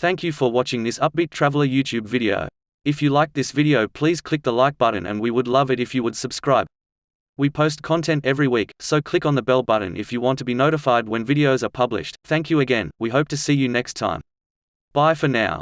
Thank you for watching this Upbeat Traveler YouTube video. If you liked this video, please click the like button and we would love it if you would subscribe. We post content every week, so click on the bell button if you want to be notified when videos are published. Thank you again, we hope to see you next time. Bye for now.